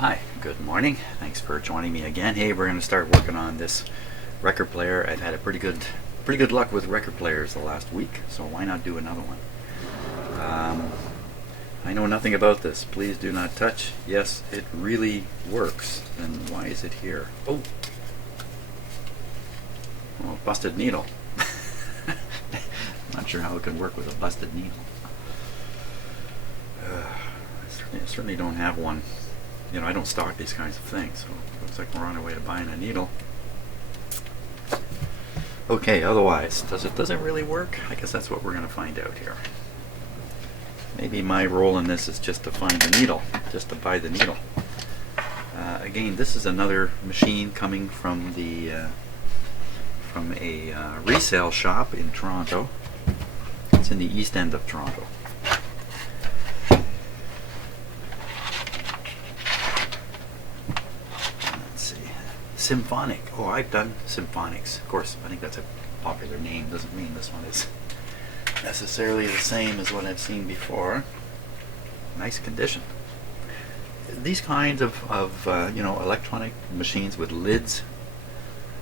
Hi, good morning. Thanks for joining me again. Hey, we're going to start working on this record player. I've had a pretty good luck with record players the last week, so why not do another one? I know nothing about this. Please do not touch. Yes, it really works. Then why is it here? Oh, busted needle. Not sure how it can work with a busted needle. I certainly don't have one. You know, I don't stock these kinds of things, so it looks like we're on our way to buying a needle. Okay, otherwise, does it really work? I guess that's what we're going to find out here. Maybe my role in this is just to find the needle, just to buy the needle. Again, this is another machine coming from a resale shop in Toronto. It's in the east end of Toronto. Symphonic. Oh, I've done Symphonics. Of course, I think that's a popular name. Doesn't mean this one is necessarily the same as what I've seen before. Nice condition. These kinds of electronic machines with lids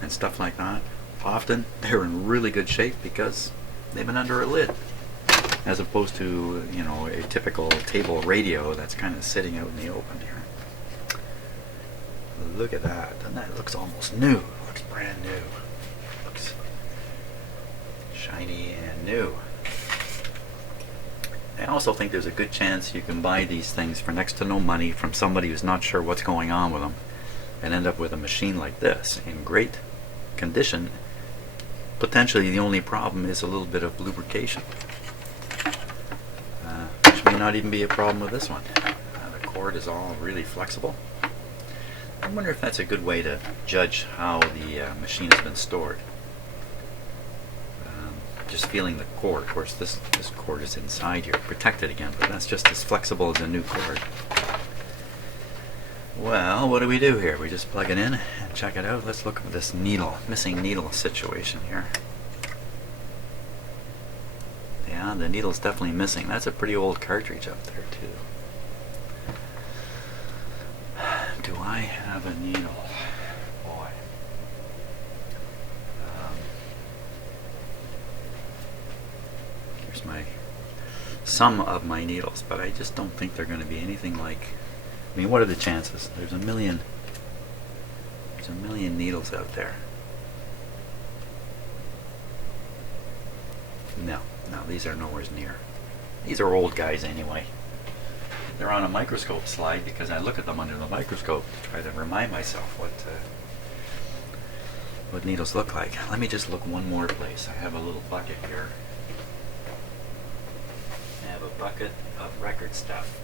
and stuff like that, often they're in really good shape because they've been under a lid, as opposed to a typical table radio that's kind of sitting out in the open here. Look at that. And that looks almost new. Looks brand new. Looks shiny and new. I also think there's a good chance you can buy these things for next to no money from somebody who's not sure what's going on with them and end up with a machine like this in great condition. Potentially the only problem is a little bit of lubrication, which may not even be a problem with this one. The cord is all really flexible. I wonder if that's a good way to judge how the machine has been stored. Just feeling the cord. Of course, this cord is inside here, protected again, but that's just as flexible as a new cord. Well, what do we do here? We just plug it in and check it out. Let's look at this missing needle situation here. Yeah, the needle's definitely missing. That's a pretty old cartridge up there, too. Do I have a needle? Boy. Here's some of my needles, but I just don't think they're going to be anything like. I mean, what are the chances? There's a million needles out there. No, these are nowhere near. These are old guys anyway. They're on a microscope slide because I look at them under the microscope to try to remind myself what needles look like. Let me just look one more place. I have a little bucket here. I have a bucket of record stuff.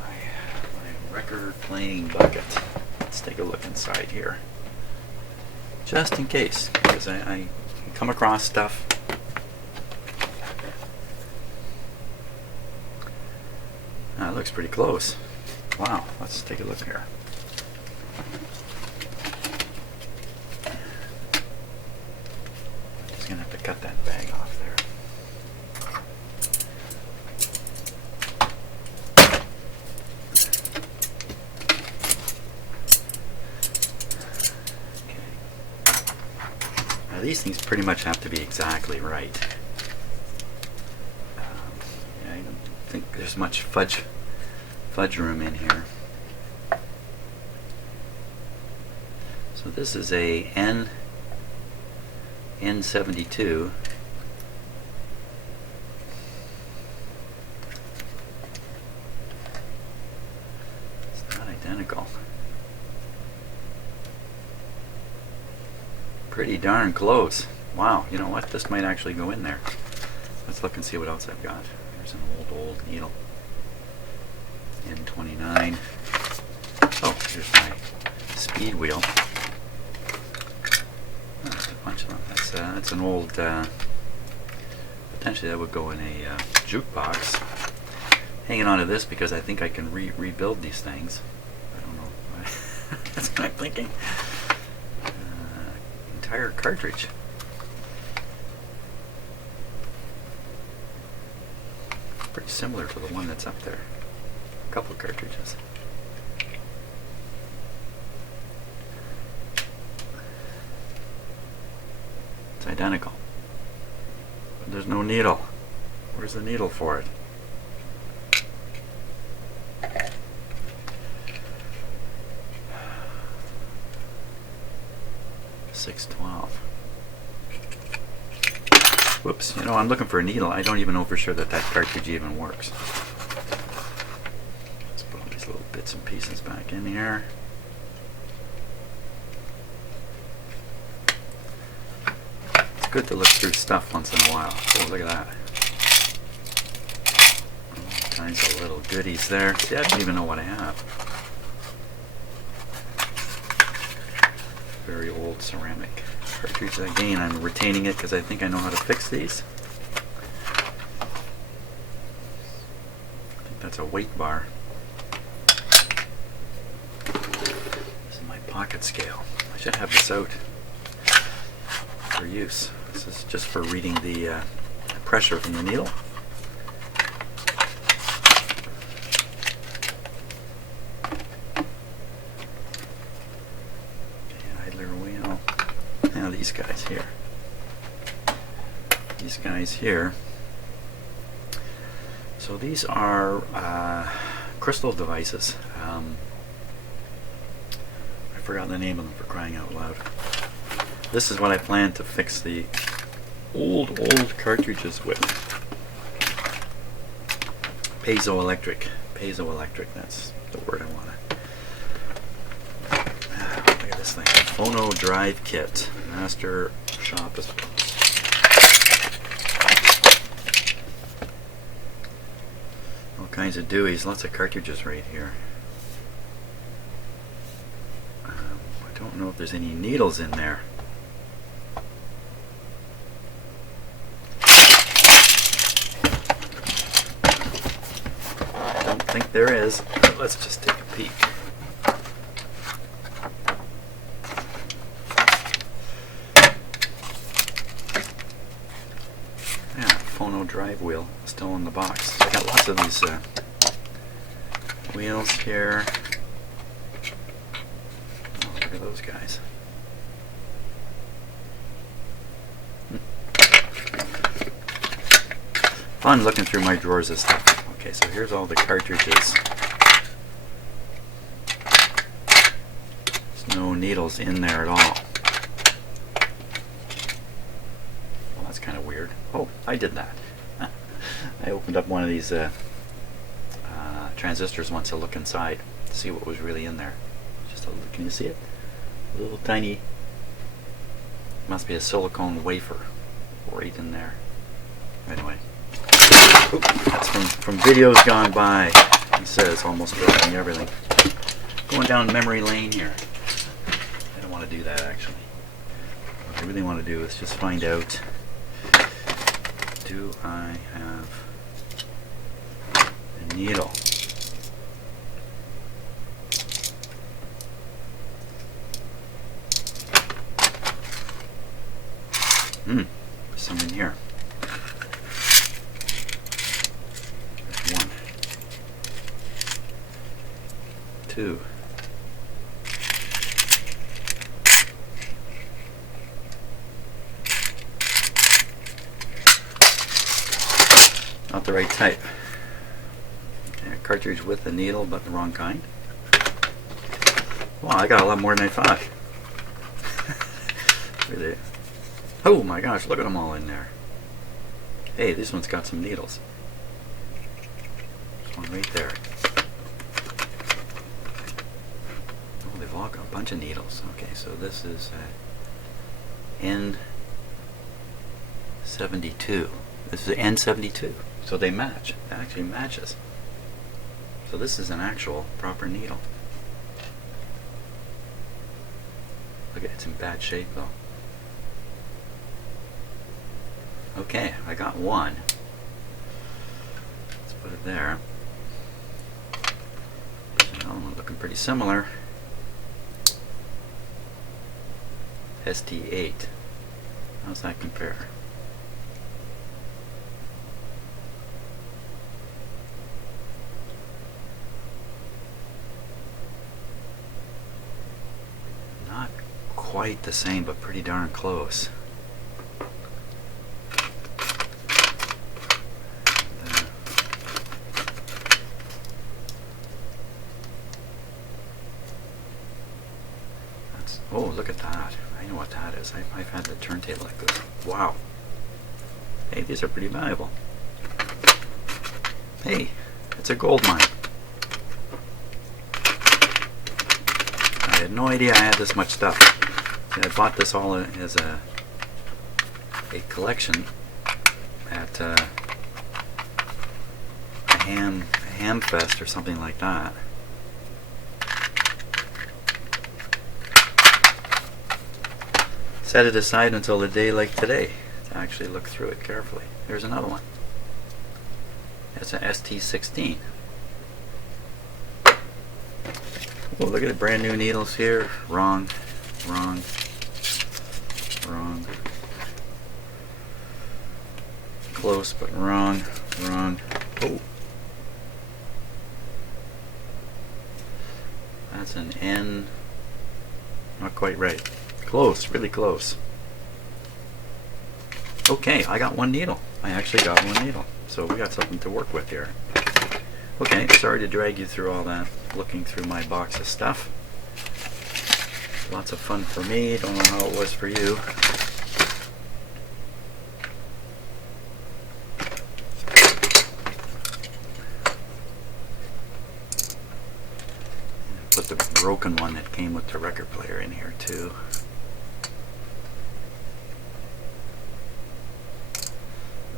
My record playing bucket. Let's take a look inside here. Just in case, because I come across stuff. That looks pretty close. Wow, let's take a look here. Just gonna have to cut that bag off there. Okay. Now these things pretty much have to be exactly right. I don't think there's much fudge room in here. So this is a N72. It's not identical. Pretty darn close. Wow, you know what? This might actually go in there. Let's look and see what else I've got. There's an old needle. N29. Oh, here's my speed wheel. Oh, there's a bunch of them. That's an old. Potentially that would go in a jukebox. Hanging on to this because I think I can rebuild these things. I don't know. That's what I'm thinking. Entire cartridge. Pretty similar to the one that's up there. couple cartridges. It's identical. But there's no needle. Where's the needle for it? $6.12. Whoops, you know, I'm looking for a needle. I don't even know for sure that that cartridge even works. Let's put all these little bits and pieces back in here. It's good to look through stuff once in a while. Oh, look at that. All kinds of little goodies there. See, I don't even know what I have. Very old ceramic cartridge. Again, I'm retaining it because I think I know how to fix these. I think that's a weight bar. This is my pocket scale. I should have this out for use. This is just for reading the pressure from the needle. These guys here. These guys here. So these are crystal devices. I forgot the name of them, for crying out loud. This is what I plan to fix the old cartridges with. Piezoelectric. Piezoelectric, that's the word I want to. Look at this thing. Phono drive kit. Master shop as well. All kinds of Deweys, lots of cartridges right here. I don't know if there's any needles in there. I don't think there is. Let's just take a peek. Drive wheel still in the box. I got lots of these wheels here. Oh, look at those guys. Fun looking through my drawers of stuff. Okay, so here's all the cartridges. There's no needles in there at all. Well, that's kind of weird. Oh, I did that. I opened up one of these transistors once to look inside to see what was really in there. Just a little, can you see it? A little tiny, must be a silicone wafer right in there. Anyway, that's from videos gone by. He says almost broken everything. Going down memory lane here. I don't want to do that actually. What I really want to do is just find out, do I have a needle? There's some in here. There's one. Two. Not the right type. Okay, a cartridge with a needle, but the wrong kind. Wow, I got a lot more than I thought. Really. Oh my gosh, look at them all in there. Hey, this one's got some needles. There's one right there. Oh, they've all got a bunch of needles. Okay, so this is N72. This is N72. So they match. It actually matches. So this is an actual proper needle. Look at it, it's in bad shape though. Okay, I got one. Let's put it there. There's another one looking pretty similar. ST8. How's that compare? quite the same, but pretty darn close. Oh, look at that. I know what that is. I've had the turntable like this. Wow. Hey, these are pretty valuable. Hey, it's a gold mine. I had no idea I had this much stuff. I bought this all as a collection at a ham fest or something like that. Set it aside until a day like today to actually look through it carefully. Here's another one. It's an ST16. Oh, look at the brand new needles here. Wrong, wrong, wrong. Close, but wrong, wrong. Oh. That's an N. Not quite right. Close, really close. Okay, I got one needle. I actually got one needle. So we got something to work with here. Okay, sorry to drag you through all that, looking through my box of stuff. Lots of fun for me, don't know how it was for you. Put the broken one that came with the record player in here too.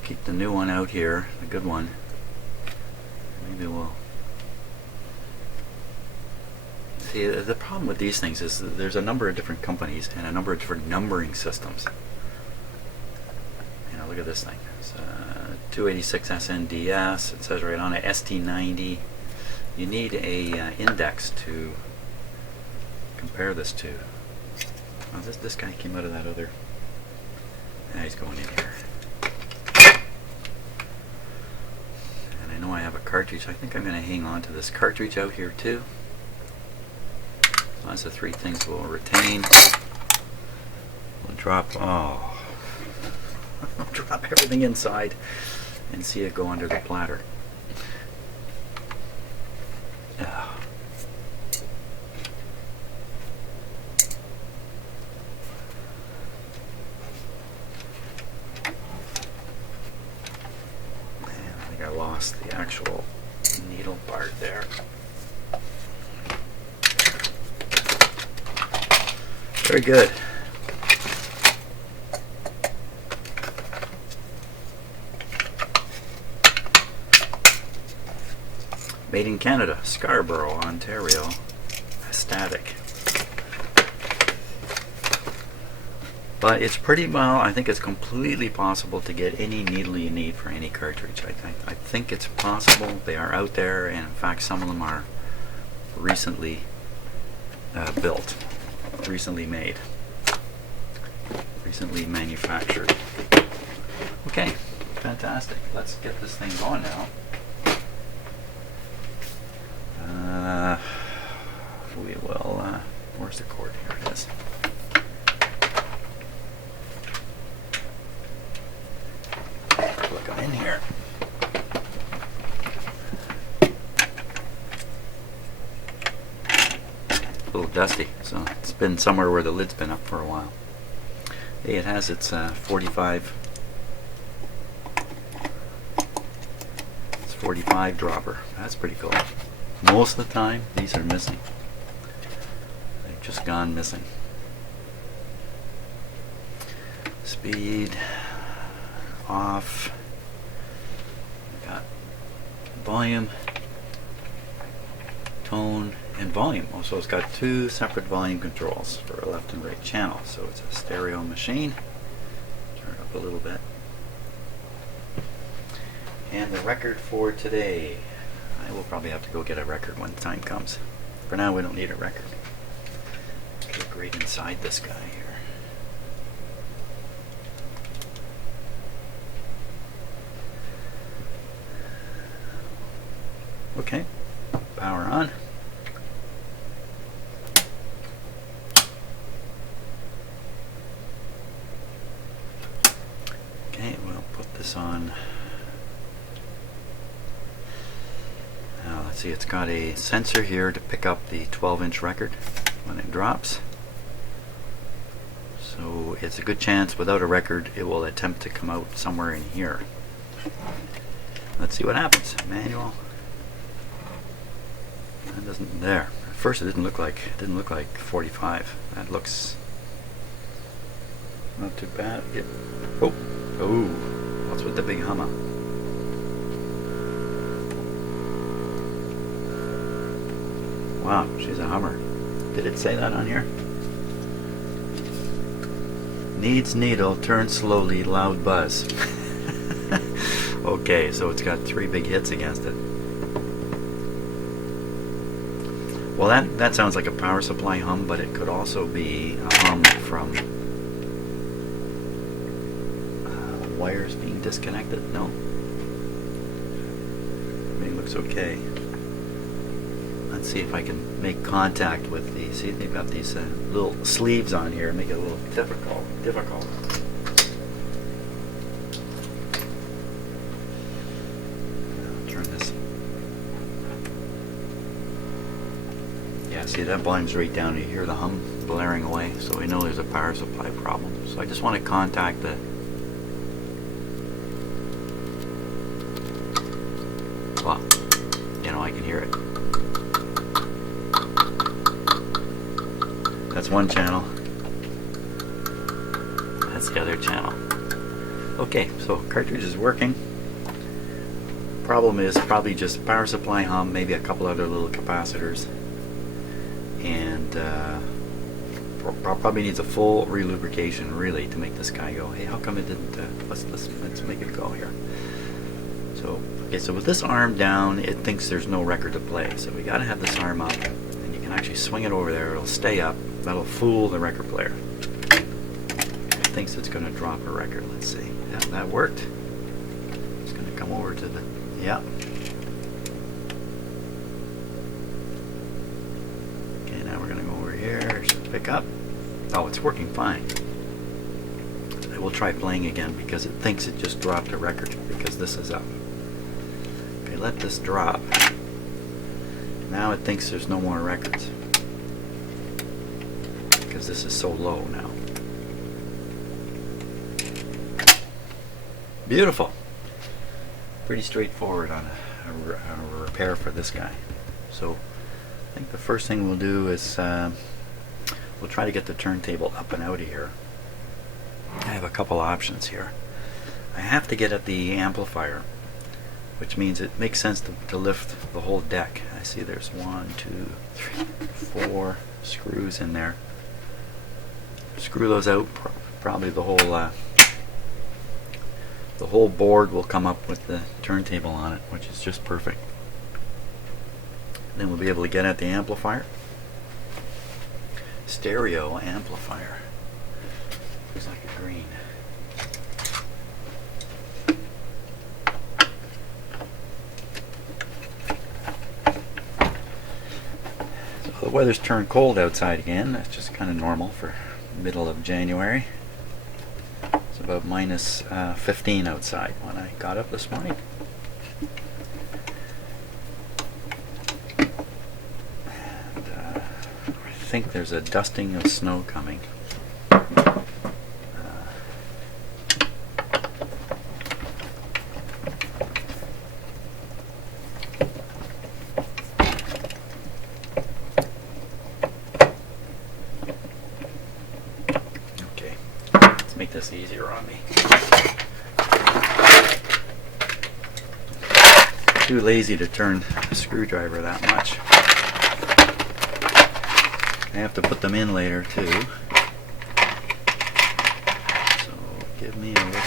Keep the new one out here, the good one. Maybe we'll see. The problem with these things is that there's a number of different companies and a number of different numbering systems. You know, look at this thing. It's 286 SNDS. It says right on it ST90. You need a index to compare this to. Oh, this guy came out of that other. Now he's going in here. I know I have a cartridge. I think I'm going to hang on to this cartridge out here too. So that's the three things we'll retain. We'll drop, I'll drop everything inside and see it go under the platter. Lost the actual needle part there. Very good. Made in Canada, Scarborough, Ontario. Static. But it's pretty well, I think it's completely possible to get any needle you need for any cartridge. I think it's possible. They are out there, and in fact some of them are recently built, recently made, recently manufactured. Okay, fantastic. Let's get this thing going now. We will, where's the cord? Here it is. In here. A little dusty, so it's been somewhere where the lid's been up for a while. Hey, it has its 45. It's 45 dropper. That's pretty cool. Most of the time, these are missing. They've just gone missing. Speed off. Volume, tone, and volume. Also, it's got two separate volume controls for a left and right channel, so it's a stereo machine. Turn it up a little bit. And the record for today. I will probably have to go get a record when the time comes. For now, we don't need a record. Look right inside this guy here. Okay, power on. this on. Now let's see, it's got a sensor here to pick up the 12-inch record when it drops. So it's a good chance without a record it will attempt to come out somewhere in here. Let's see what happens. Manual. That doesn't there. At first it didn't look like 45. That looks not too bad. Yep. Oh, what's with the big Hummer? Wow, she's a Hummer. Did it say that on here? Needs needle, turn slowly, loud buzz. Okay, so it's got 3 big hits against it. Well, that sounds like a power supply hum, but it could also be a hum from wires being disconnected. No. Everything looks okay. Let's see if I can make contact with the. See, they've got these little sleeves on here, make it a little difficult. I'll turn this. Yeah, see that volume's right down. You hear the hum blaring away, so we know there's a power supply problem. So I just want to contact the. Well, you know, I can hear it. That's one channel. That's the other channel. Okay, so cartridge is working. Problem is probably just power supply hum, maybe a couple other little capacitors, and probably needs a full relubrication really to make this guy go. Hey, how come it didn't? Let's make it go here. So okay, so with this arm down, it thinks there's no record to play. So we got to have this arm up, and you can actually swing it over there. It'll stay up. That'll fool the record player. It thinks it's going to drop a record. Let's see. Yeah, that worked. It's going to come over to the. Yeah. Okay, now we're going to go over here. It should pick up. Oh, it's working fine. I will try playing again because it thinks it just dropped a record because this is up. Okay, let this drop. Now it thinks there's no more records because this is so low now. Beautiful. Pretty straightforward on a repair for this guy. So I think the first thing we'll do is we'll try to get the turntable up and out of here. I have a couple options here. I have to get at the amplifier, which means it makes sense to lift the whole deck. I see there's 1, 2, 3, 4 screws in there. Screw those out. Probably the whole board will come up with the turntable on it, which is just perfect. Then we'll be able to get at the amplifier. Stereo amplifier. Looks like a green. So the weather's turned cold outside again. That's just kind of normal for middle of January. It's about minus 15 outside when I got up this morning. And I think there's a dusting of snow coming. Make this easier on me. Too lazy to turn the screwdriver that much. I have to put them in later too. So give me a little.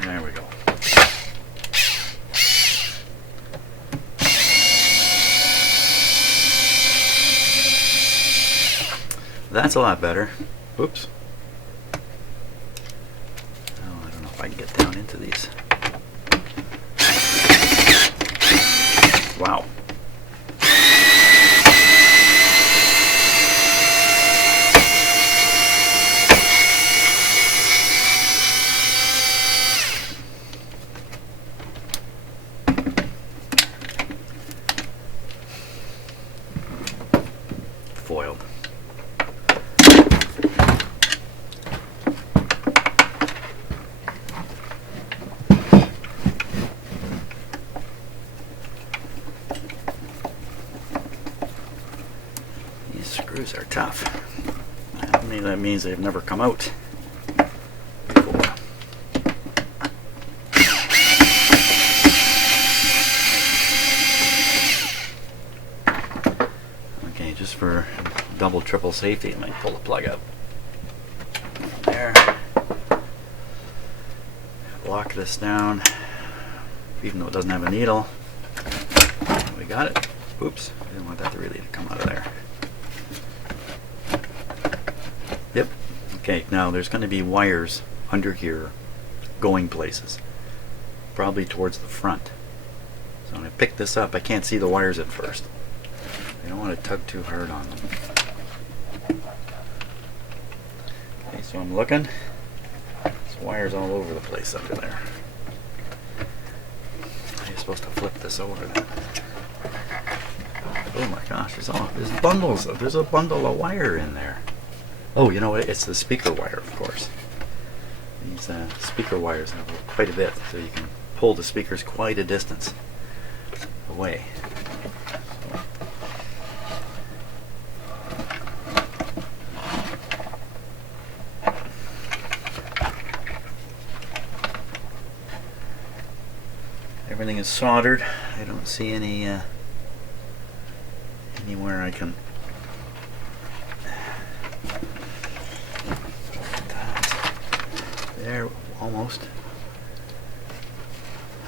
There we go. That's a lot better. Oops. Oh, I don't know if I can get down into these. Wow. Foiled. These screws are tough. I mean, that means they've never come out before. Okay, just for double, triple safety, I might pull the plug out. There. Lock this down, even though it doesn't have a needle. We got it. Oops, I didn't want that to really come out of there. Yep. Okay, now there's going to be wires under here going places, probably towards the front. So when I pick this up, I can't see the wires at first. I don't want to tug too hard on them. Okay, so I'm looking. There's wires all over the place under there. You're supposed to flip this over then. Oh my gosh, there's bundles. There's a bundle of wire in there. Oh, you know what? It's the speaker wire, of course. These speaker wires have quite a bit, so you can pull the speakers quite a distance away. Everything is soldered. I don't see any anywhere I can. There, almost.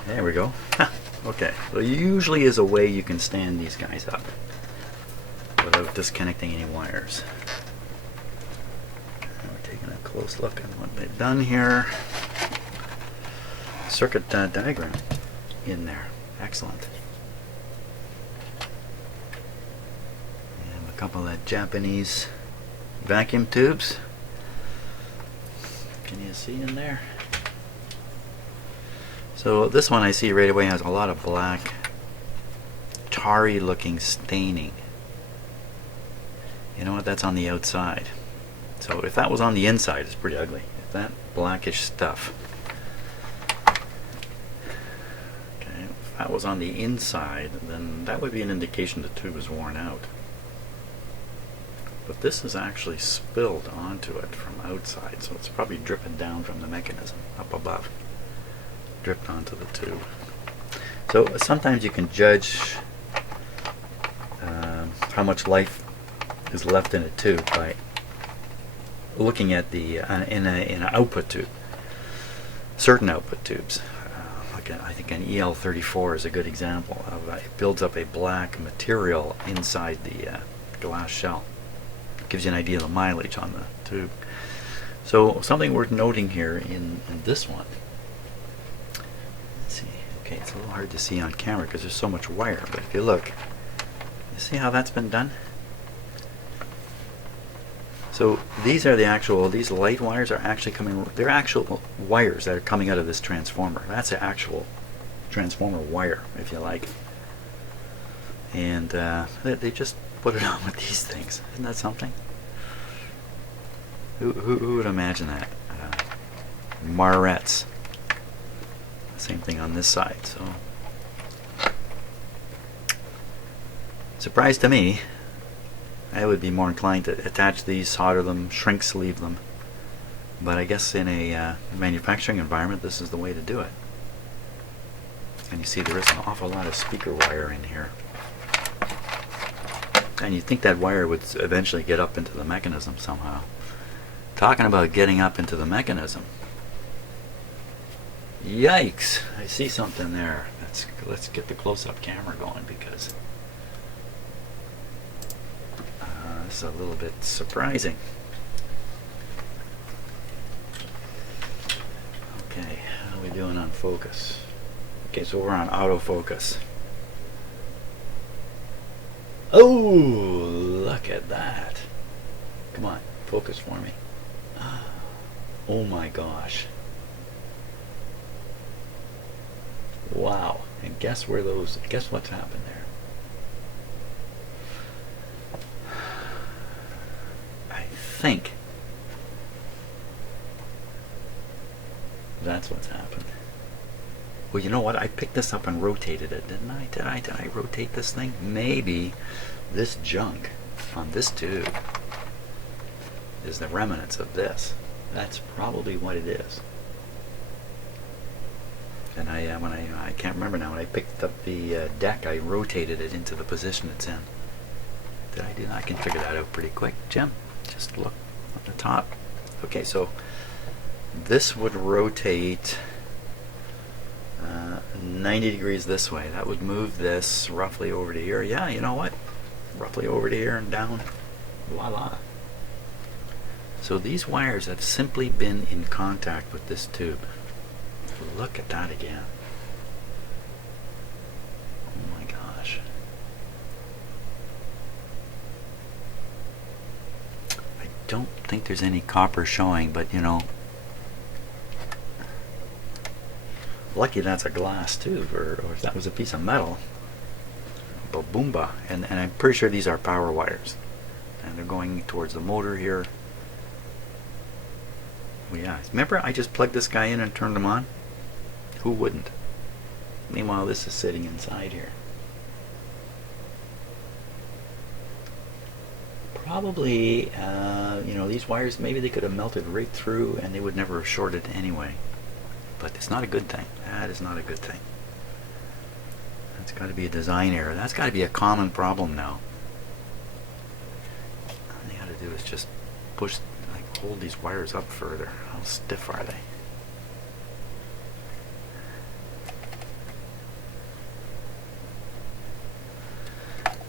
There we go. Okay, so usually is a way you can stand these guys up without disconnecting any wires. And we're taking a close look at what they've done here. Circuit diagram in there. Excellent. And a couple of Japanese vacuum tubes. Can you see in there? So this one I see right away has a lot of black, tarry looking staining. You know what? That's on the outside. So if that was on the inside, it's pretty ugly. If that blackish stuff. Okay, if that was on the inside, then that would be an indication the tube is worn out. But this is actually spilled onto it from outside, so it's probably dripping down from the mechanism up above, dripped onto the tube. So sometimes you can judge how much life is left in a tube by looking at the in an output tube. Certain output tubes, like I think an EL34 is a good example of it builds up a black material inside the glass shell. Gives you an idea of the mileage on the tube. So something worth noting here in this one. Let's see. Okay, it's a little hard to see on camera because there's so much wire, but if you look, you see how that's been done? So these are these light wires are actually coming, they're actual wires that are coming out of this transformer. That's the actual transformer wire, if you like. And they just put it on with these things. Isn't that something? Who would imagine that? Marettes. Same thing on this side. So, surprise to me. I would be more inclined to attach these, solder them, shrink sleeve them. But I guess in a manufacturing environment, this is the way to do it. And you see there is an awful lot of speaker wire in here. And you'd think that wire would eventually get up into the mechanism somehow. Talking about getting up into the mechanism. Yikes! I see something there. Let's get the close-up camera going because this is a little bit surprising. Okay, how are we doing on focus? Okay, so we're on autofocus. Oh, look at that. Come on, focus for me. Oh my gosh. Wow. And guess what's happened there? I think that's what's happened. Well, you know what? I picked this up and rotated it, didn't I? Did I rotate this thing? Maybe this junk on this tube is the remnants of this. That's probably what it is. And I can't remember now. When I picked up the deck, I rotated it into the position it's in. Did I do that? I can figure that out pretty quick. Jim, just look at the top. Okay, so this would rotate 90 degrees this way. That would move this roughly over to here. Yeah, you know what? Roughly over to here and down. Voila. So these wires have simply been in contact with this tube. Look at that again. Oh my gosh. I don't think there's any copper showing, but you know, lucky that's a glass tube, or if that was a piece of metal. Ba-boomba. And I'm pretty sure these are power wires. And they're going towards the motor here. Well, yeah. Remember I just plugged this guy in and turned him on? Who wouldn't? Meanwhile, this is sitting inside here. Probably, you know, these wires, maybe they could have melted right through and they would never have shorted anyway. But it's not a good thing. That is not a good thing. That's got to be a design error. That's got to be a common problem now. All they got to do is just push, like, hold these wires up further. How stiff are they?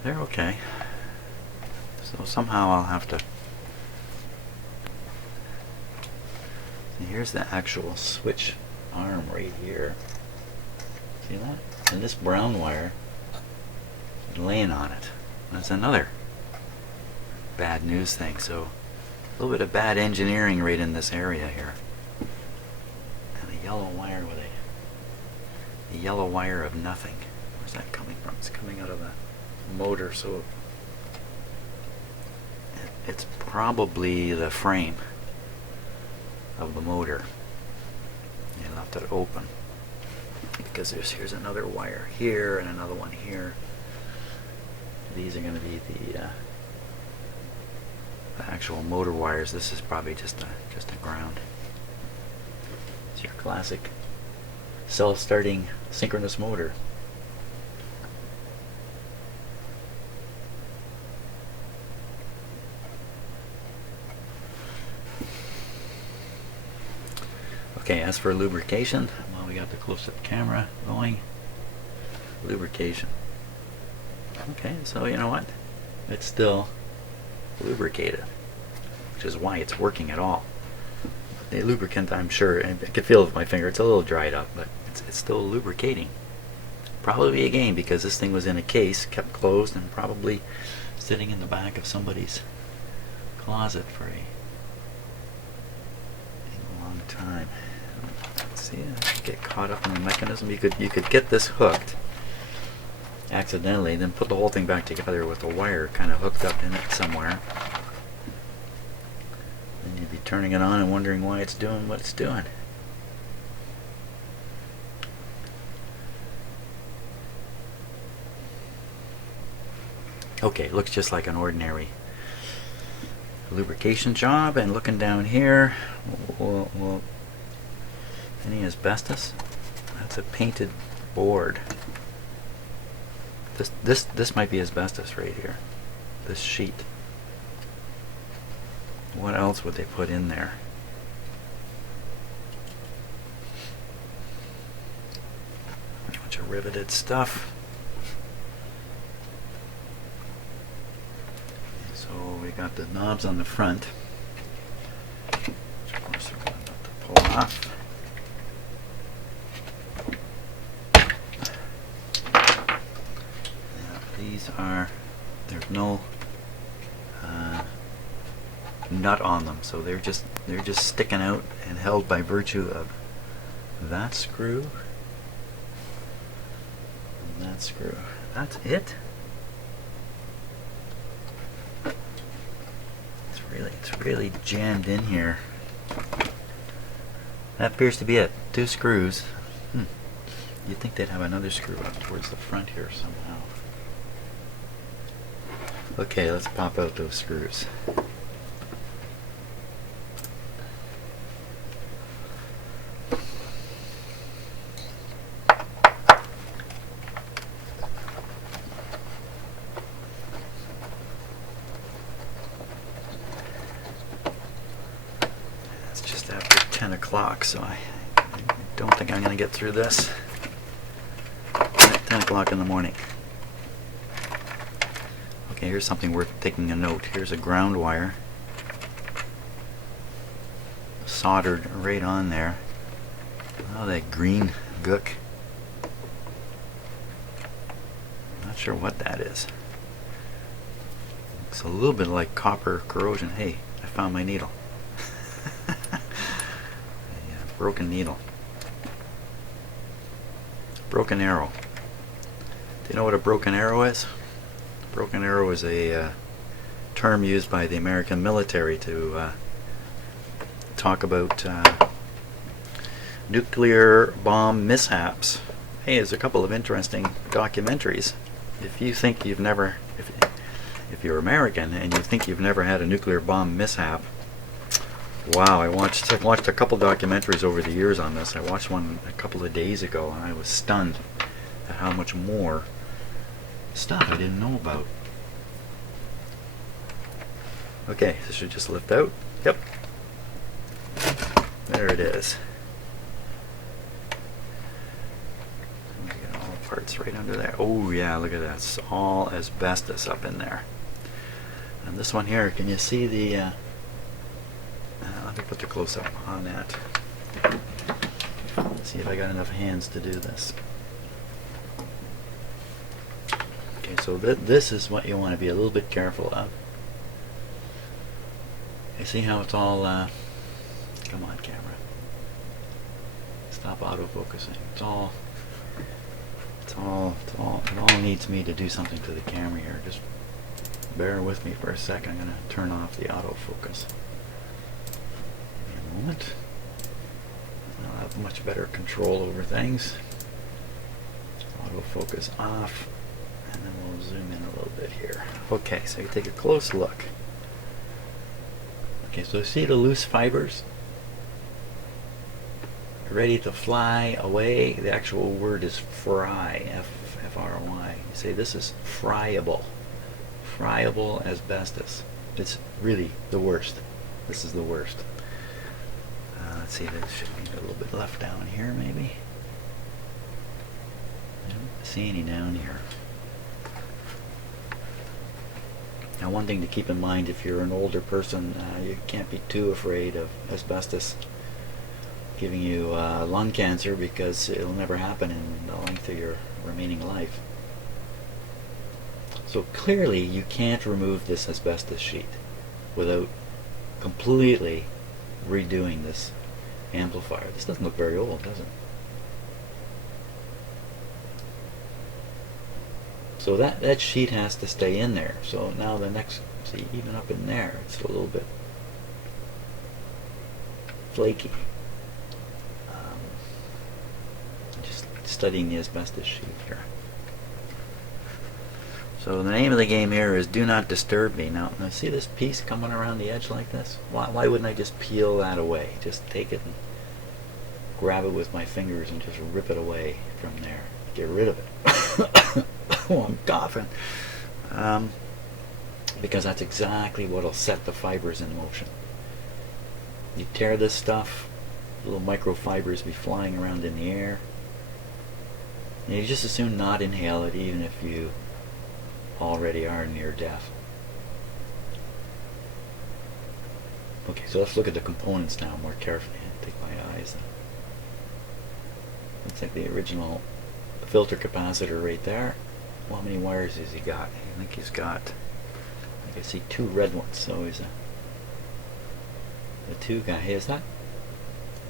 They're okay. So somehow I'll have to. Here's the actual switch arm right here. See that? And this brown wire is laying on it. That's another bad news thing. So a little bit of bad engineering right in this area here. And a yellow wire with a yellow wire of nothing. Where's that coming from? It's coming out of the motor, so it's probably the frame of the motor. You left it open because here's another wire here and another one here. These are going to be the actual motor wires. This is probably just a ground. It's your classic self-starting synchronous motor. Okay, as for lubrication, well, we got the close-up camera going. Lubrication. Okay, so you know what? It's still lubricated, which is why it's working at all. The lubricant, I'm sure, and I can feel it with my finger, it's a little dried up, but it's still lubricating. Probably again because this thing was in a case, kept closed, and probably sitting in the back of somebody's closet for a long time. See, I get caught up in the mechanism. You could get this hooked accidentally, then put the whole thing back together with a wire kind of hooked up in it somewhere. Then you'd be turning it on and wondering why it's doing what it's doing. Okay, looks just like an ordinary lubrication job. And looking down here, well, any asbestos? That's a painted board. This might be asbestos right here. This sheet. What else would they put in there? A bunch of riveted stuff. So we got the knobs on the front, which of course we're going to have to pull off. These are, no nut on them, so they're just sticking out and held by virtue of that screw and that screw. That's it. It's really jammed in here. That appears to be it. 2 screws. You'd think they'd have another screw up towards the front here somehow. Okay, let's pop out those screws. It's just after 10 o'clock, so I don't think I'm going to get through this. 10 o'clock in the morning. Okay, here's something worth taking a note. Here's a ground wire soldered right on there. Oh, that green gook. Not sure what that is. Looks a little bit like copper corrosion. Hey, I found my needle. A broken needle. Broken arrow. Do you know what a broken arrow is? Broken arrow is a term used by the American military to talk about nuclear bomb mishaps. Hey, there's a couple of interesting documentaries. If you think you've never, if you're American and you think you've never had a nuclear bomb mishap, wow! I've watched a couple documentaries over the years on this. I watched one a couple of days ago, and I was stunned at how much more stuff I didn't know about. Okay, this should just lift out. Yep. There it is. We got all the parts right under there. Oh yeah, look at that. It's all asbestos up in there. And this one here, can you see the let me put the close-up on that. See if I got enough hands to do this. Okay, so this is what you want to be a little bit careful of. You see how it's all, come on camera. Stop autofocusing. It all needs me to do something to the camera here. Just bear with me for a second. I'm going to turn off the autofocus. Give me a moment. I'll have much better control over things. Autofocus off. And then we'll zoom in a little bit here. Okay, so you take a close look. Okay, so see the loose fibers? Ready to fly away. The actual word is fry, F-R-Y. You say this is friable. Friable asbestos. It's really the worst. This is the worst. Let's see, there should be a little bit left down here maybe. I don't see any down here. Now, one thing to keep in mind if you're an older person, you can't be too afraid of asbestos giving you lung cancer, because it'll never happen in the length of your remaining life. So clearly you can't remove this asbestos sheet without completely redoing this amplifier. This doesn't look very old, does it? So that sheet has to stay in there. So now the next, see, even up in there, it's a little bit flaky. Just studying the asbestos sheet here. So the name of the game here is Do Not Disturb Me. Now see this piece coming around the edge like this? Why wouldn't I just peel that away? Just take it and grab it with my fingers and just rip it away from there. Get rid of it. Oh, I'm coughing. Because that's exactly what will set the fibers in motion. You tear this stuff, little microfibers be flying around in the air. And you just as soon not inhale it, even if you already are near death. Okay, so let's look at the components now more carefully. Take my eyes. Looks like the original filter capacitor right there. Well, how many wires has he got? I think he's got I see two red ones, so he's a 2 guy. Hey, is that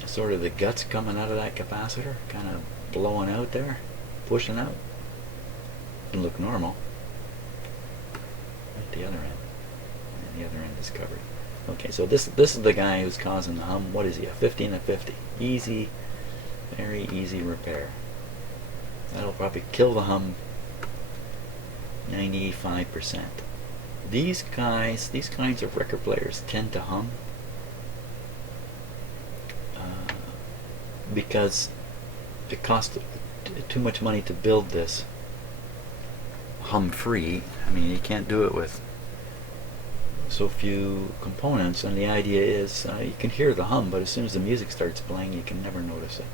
sort of the guts coming out of that capacitor? Kind of blowing out there? Pushing out? Doesn't look normal. At the other end. And the other end is covered. Okay, so this is the guy who's causing the hum. What is he? A 50 and a 50. Easy, very easy repair. That'll probably kill the hum 95%. These guys, these kinds of record players tend to hum because it costs too much money to build this hum free. I mean, you can't do it with so few components, and the idea is you can hear the hum, but as soon as the music starts playing, you can never notice it.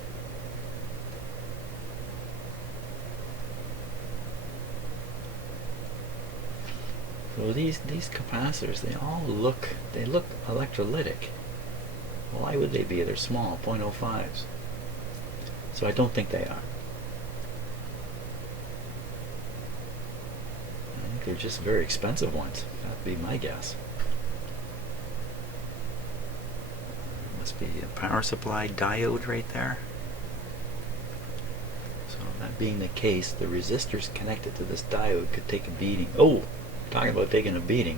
So these capacitors, they look electrolytic. Why would they be? They're small, 0.05s. So I don't think they are. I think they're just very expensive ones. That'd be my guess. Must be a power supply diode right there. So that being the case, the resistors connected to this diode could take a beating. Oh! Talking about taking a beating.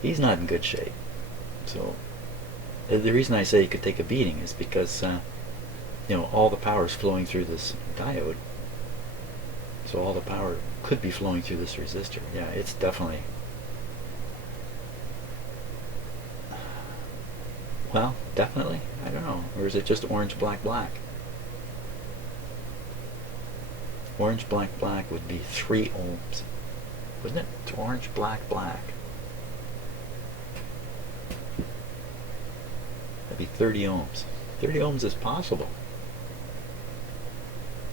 He's not in good shape. So the reason I say he could take a beating is because you know, all the power is flowing through this diode. So all the power could be flowing through this resistor. Yeah, it's definitely, well, definitely. I don't know. Or is it just orange, black, black? Orange, black, black would be 3 ohms. Wouldn't it? It's orange, black, black. That'd be 30 ohms. 30 ohms is possible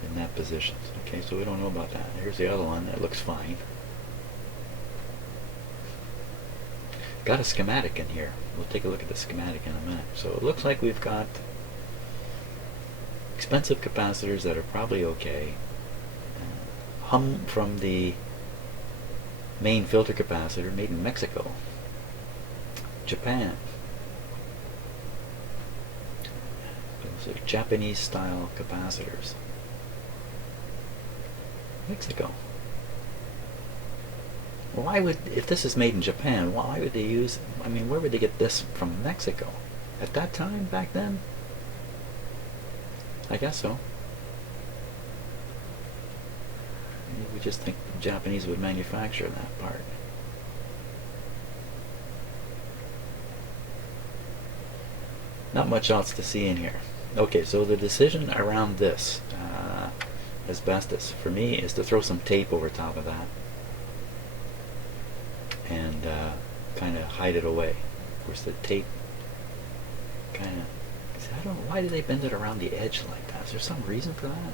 in that position. Okay, so we don't know about that. Here's the other one. That looks fine. Got a schematic in here. We'll take a look at the schematic in a minute. So it looks like we've got expensive capacitors that are probably okay. Hum from the main filter capacitor made in Mexico. Japan. Those are Japanese style capacitors. Mexico. Well, why would, if this is made in Japan, why would they use, I mean, where would they get this from Mexico? At that time, back then? I guess so. We just think the Japanese would manufacture that part. Not much else to see in here. Okay, so the decision around this asbestos for me is to throw some tape over top of that and kind of hide it away. Of course, the tape kind of, I don't know, why do they bend it around the edge like that? Is there some reason for that?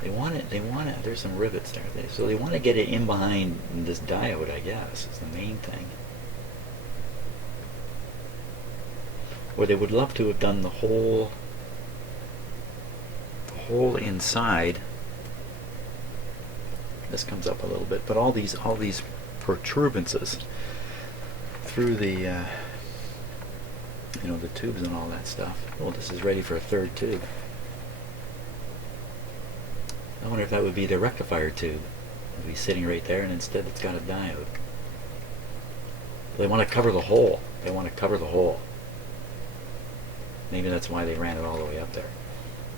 They want it, there's some rivets there. So they want to get it in behind this diode, I guess, is the main thing. Or they would love to have done the whole inside. This comes up a little bit, but all these protuberances through the you know, the tubes and all that stuff. Oh, this is ready for a third tube. I wonder if that would be the rectifier tube. It would be sitting right there, and instead it's got a diode. They want to cover the hole. They want to cover the hole. Maybe that's why they ran it all the way up there.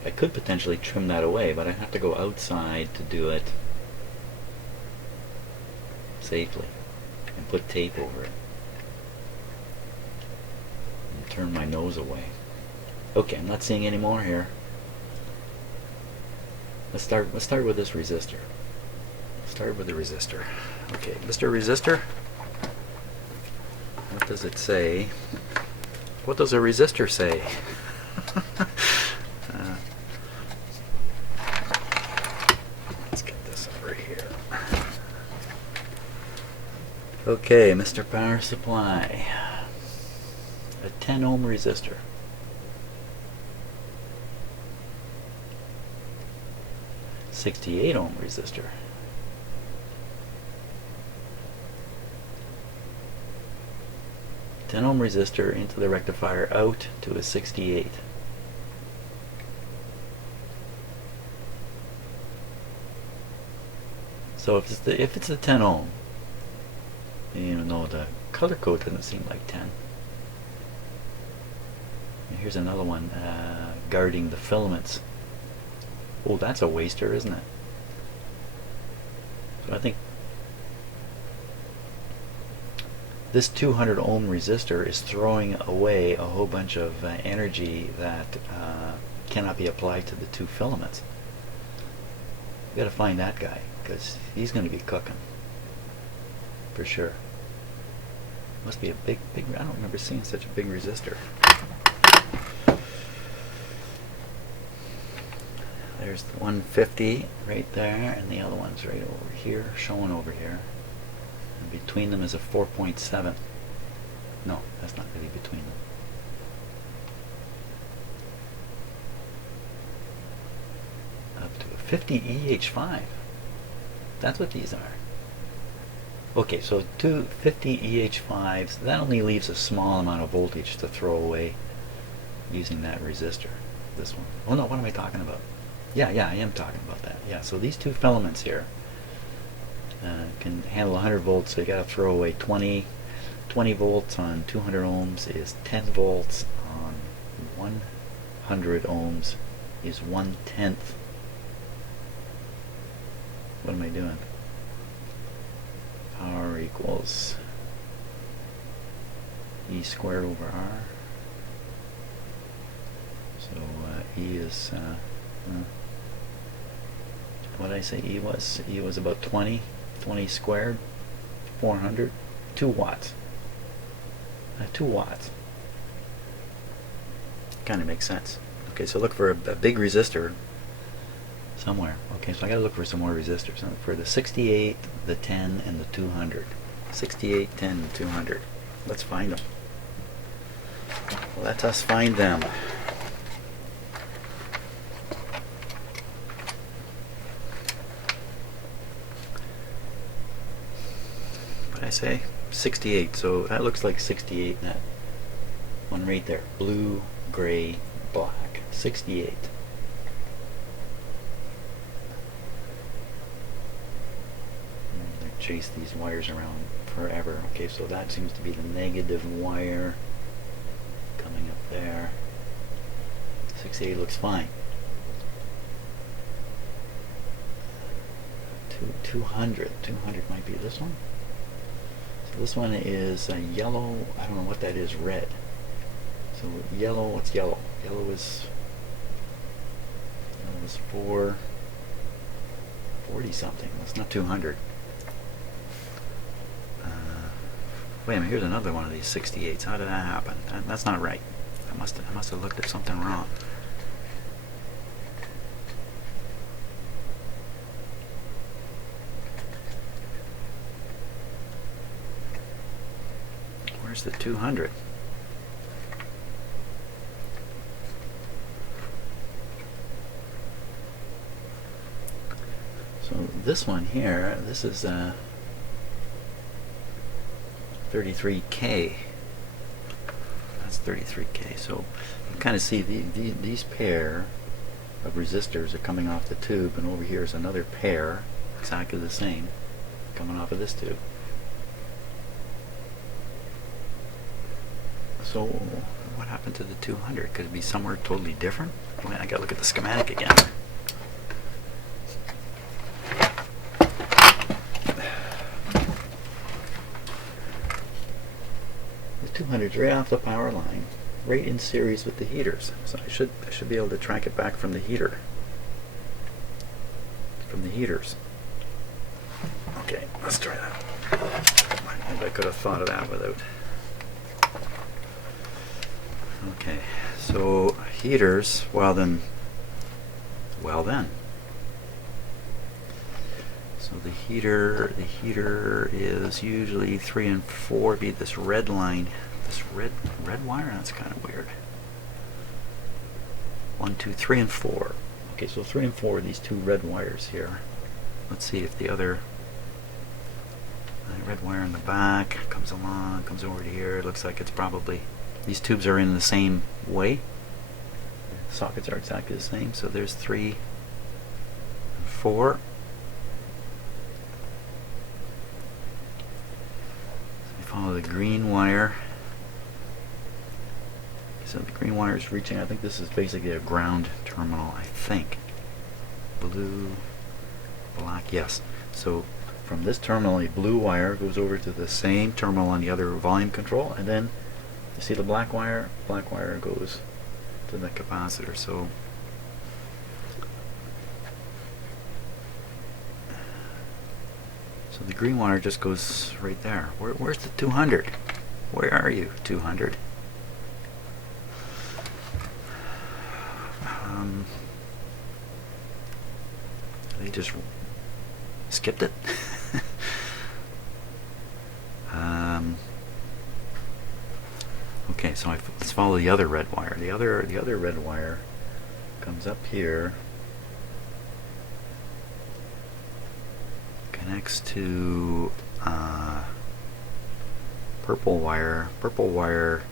I could potentially trim that away, but I have to go outside to do it safely and put tape over it and turn my nose away. Okay, I'm not seeing any more here. Let's start with this resistor. Start with the resistor. Okay, Mr. Resistor, what does it say? What does a resistor say? Let's get this over here. Okay, Mr. Power Supply. A 10 ohm resistor. 68 ohm resistor. Ten ohm resistor into the rectifier, out to a 68. So if it's a 10 ohm, even though the color code doesn't seem like 10. And here's another one, guarding the filaments. Oh, that's a waster, isn't it? So I think this 200 ohm resistor is throwing away a whole bunch of energy that cannot be applied to the two filaments. You gotta find that guy, because he's going to be cooking for sure. Must be a big, I don't remember seeing such a big resistor. There's the 150 right there, and the other one's right over here, showing over here. And between them is a 4.7. No, that's not really between them. Up to a 50 EH5. That's what these are. Okay, so 250 EH5s, that only leaves a small amount of voltage to throw away using that resistor. This one. Oh no, what am I talking about? Yeah, I am talking about that. Yeah, so these two filaments here can handle 100 volts, so you got to throw away 20 volts on 200 ohms is 10 volts on 100 ohms is 1/10. What am I doing? Power equals E squared over R. So E is what did I say E was? E was about 20 squared, 400, 2 watts. 2 watts. Kind of makes sense. Okay, so look for a big resistor somewhere. Okay, so I gotta look for some more resistors. So for the 68, the 10, and the 200. 68, 10, and 200. Let's find them. Let us find them. What did I say? 68. So that looks like 68 in that one right there. Blue, gray, black. 68. Chase these wires around forever. Okay, so that seems to be the negative wire coming up there. 68 looks fine. 200 might be this one. So this one is yellow. I don't know what that is. Red. So yellow. What's yellow? Yellow is 440 something. That's not 200. Wait a minute, here's another one of these 68s. How did that happen? That's not right. I must have looked at something wrong. Where's the 200? So this one here, this is 33K. That's 33K. So you kind of see these pair of resistors are coming off the tube, and over here is another pair, exactly the same, coming off of this tube. So what happened to the 200? Could it be somewhere totally different? Wait, I gotta look at the schematic again. The 200's right off the power line, right in series with the heaters. So I should be able to track it back from the heater. From the heaters. Okay, let's try that. Maybe I could have thought of that without. Okay, so heaters, well then. So the heater is usually 3 and 4. Be this red line, this red wire. That's kind of weird. 1, 2, 3, and 4. Okay, so 3 and 4 are these two red wires here. Let's see if the other red wire in the back comes along, comes over to here. It looks like it's probably, these tubes are in the same way. Sockets are exactly the same, so there's 3 and 4. So we follow the green wire. So the green wire is reaching, I think this is basically a ground terminal, I think. Blue, black, yes. So from this terminal, a blue wire goes over to the same terminal on the other volume control, and then you see the black wire goes to the capacitor. So the green wire just goes right there. Where's the 200? Where are you, 200? They just skipped it. Okay, so let's follow the other red wire. The other red wire comes up here, connects to purple wire. Purple wire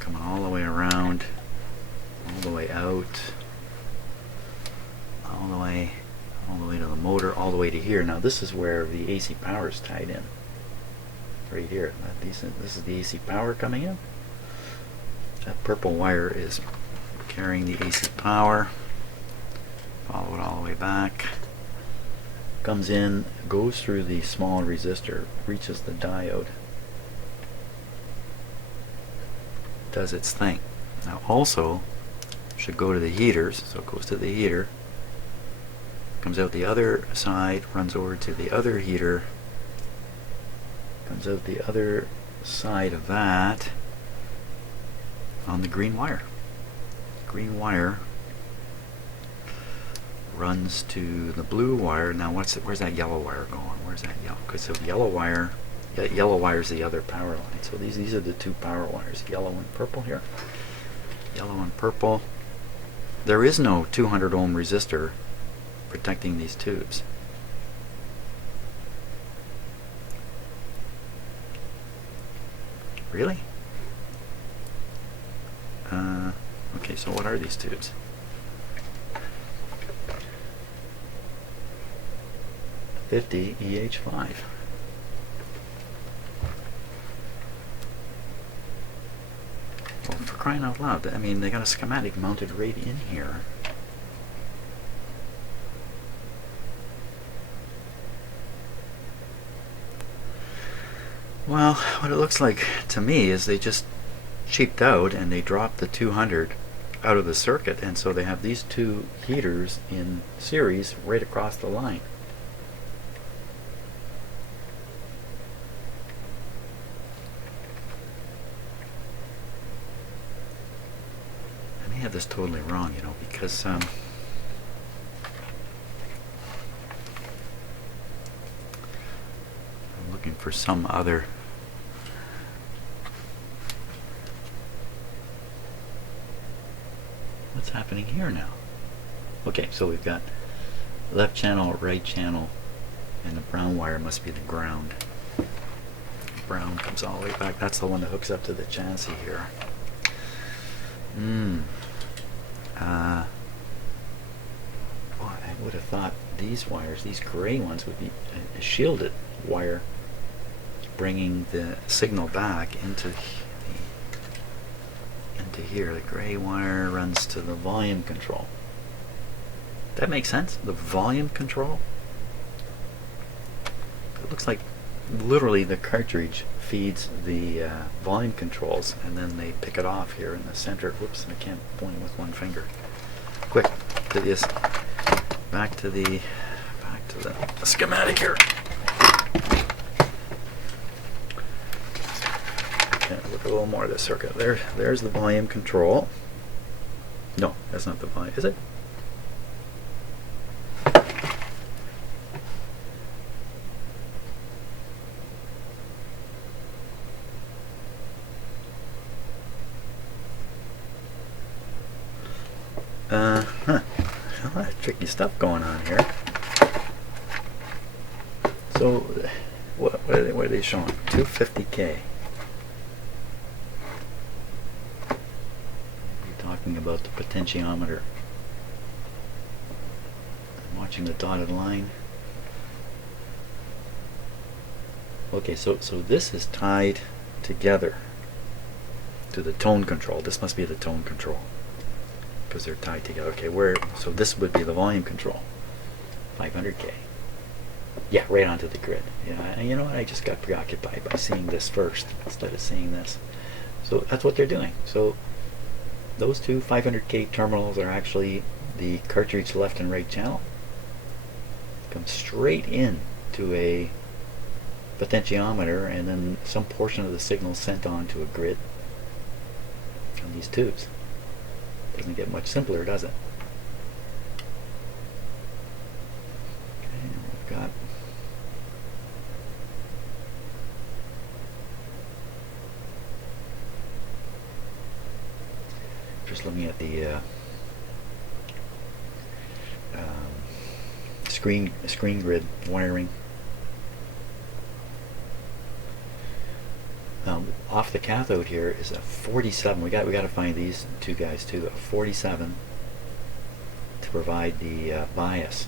coming all the way around, all the way out, all the way to the motor, all the way to here. Now this is where the AC power is tied in. Right here. This is the AC power coming in. That purple wire is carrying the AC power. Follow it all the way back. Comes in, goes through the small resistor, reaches the diode. Does its thing. Now also should go to the heaters, so it goes to the heater, comes out the other side, runs over to the other heater, comes out the other side of that on the green wire. Green wire runs to the blue wire. Now where's that yellow wire going? Where's that yellow? Because so yellow wire is the other power line. So these are the two power wires, yellow and purple here. Yellow and purple. There is no 200 ohm resistor protecting these tubes. Really? Okay, so what are these tubes? (50 EH5). Well, for crying out loud, I mean, they got a schematic mounted right in here. Well, what it looks like to me is they just cheaped out and they dropped the 200 out of the circuit, and so they have these two heaters in series right across the line. I may have this totally wrong, you know, because I'm looking for some other. What's happening here now? Okay, so we've got left channel, right channel, and the brown wire must be the ground. Brown comes all the way back. That's the one that hooks up to the chassis here. Well, I would have thought these wires, these gray ones, would be a shielded wire bringing the signal back into here. The gray wire runs to the volume control. That makes sense. The volume control. It looks like literally the cartridge feeds the volume controls, and then they pick it off here in the center. Whoops! I can't point with one finger. Quick to this. Back to the schematic here. Look a little more of the circuit. There's the volume control. No, that's not the volume, is it? funky stuff going on here. So, what are they showing? 250K. We're talking about the potentiometer. I'm watching the dotted line. Okay, so this is tied together to the tone control. This must be the tone control because they're tied together. Okay, so this would be the volume control. 500K. Yeah, right onto the grid. Yeah, and you know what? I just got preoccupied by seeing this first instead of seeing this. So that's what they're doing. So those two 500K terminals are actually the cartridge left and right channel. Come straight in to a potentiometer, and then some portion of the signal sent on to a grid on these tubes. Doesn't get much simpler, does it? Okay, we've got just looking at the screen grid wiring. Off the cathode here is a 47. We got to find these two guys too. A 47 to provide the bias.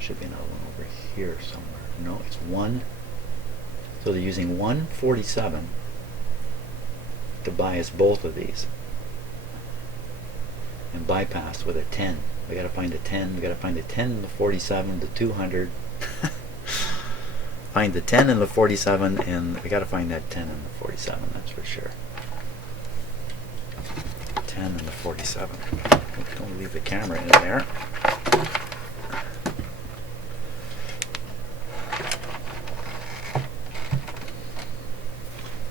Should be another one over here somewhere. No, it's one. So they're using 147 to bias both of these, and bypass with a 10. We got to find a 10. We got to find a 10 in the 47, the 200. Find the 10 in the 47, and we got to find that 10 in the 47. That's for sure. 10 in the 47. Don't leave the camera in there.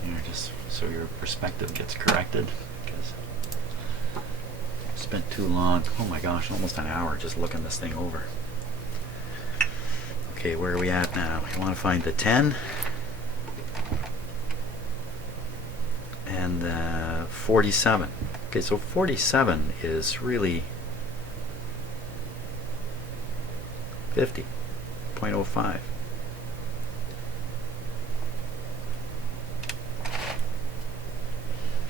Here, just so your perspective gets corrected, because I spent too long. Oh my gosh, almost an hour just looking this thing over. Okay, where are we at now? We want to find the 10 and 47. Okay, so 47 is really 50.05.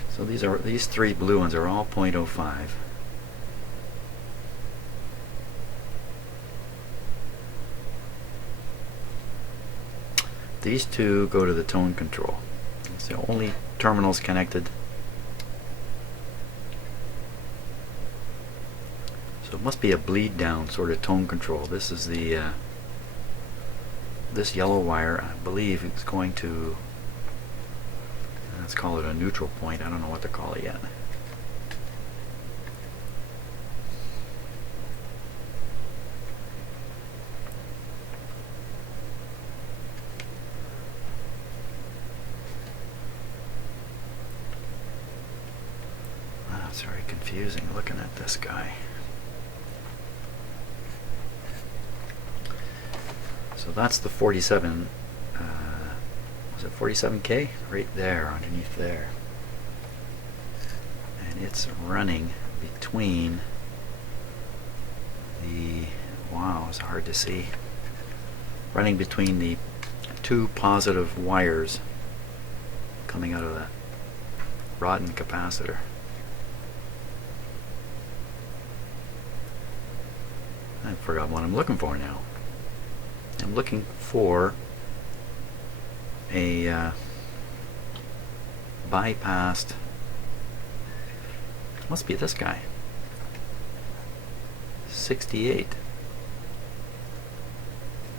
So these three blue ones are all 0.05. These two go to the tone control. It's the only terminals connected. So it must be a bleed down sort of tone control. This is the this yellow wire, I believe, is going to, let's call it a neutral point. I don't know what to call it yet. It's very confusing looking at this guy. So that's the 47. Was it 47K? Right there, underneath there. And it's running between the, wow, it's hard to see. Running between the two positive wires coming out of that rotten capacitor. I forgot what I'm looking for now. I'm looking for a bypassed, must be this guy, 68.